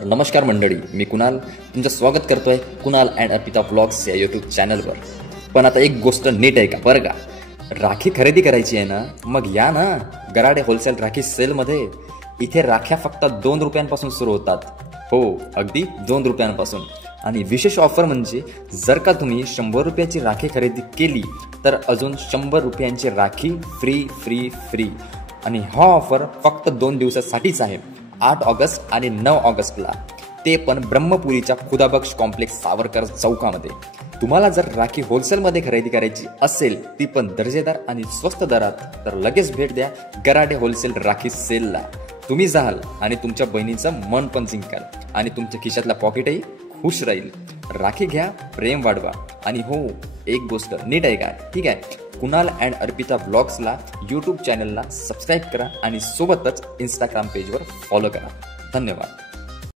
तर नमस्कार मंडळी, मी कुणाल तुमचं स्वागत करतोय कुणाल अँड अर्पिता व्लॉग्स या यूट्यूब चॅनलवर। पण आता एक गोष्ट नीट आहे का बरं का, राखी खरेदी करायची आहे ना, मग या ना गराडे होलसेल राखी सेलमध्ये। इथे राख्या फक्त 2 रुपयांपासून सुरू होतात। हो, अगदी 2 रुपयांपासून। आणि विशेष ऑफर म्हणजे जर का तुम्ही 100 रुपयाची राखी खरेदी केली तर अजून 100 रुपयांची राखी फ्री फ्री फ्री। आणि हा ऑफर फक्त 2 दिवसासाठीच आहे, 8 ऑगस्ट आणि 9 ऑगस्टला, ते पण ब्रह्मपुरीच्या खुदाबख्श कॉम्प्लेक्स सावरकर चौकामध्ये। तुम्हाला जर राखी होलसेलमध्ये खरेदी करायची असेल, ती पण दर्जेदार आणि स्वस्त दरात, तर लगेच भेट द्या गराडे होलसेल राखी सेलला। तुम्ही जाल आणि तुमच्या बहिणीचं मन पण जिंकाल आणि तुमच्या खिशातला पॉकेटही खुश राहील। राखी घ्या, प्रेम वाढवा। आणि हो, एक गोष्ट नीट आहे का, ठीक आहे, कुणाल अँड अर्पिता व्लॉग्सला यूट्यूब चॅनलला सबस्क्राईब करा आणि सोबतच इंस्टाग्राम पेजवर फॉलो करा। धन्यवाद।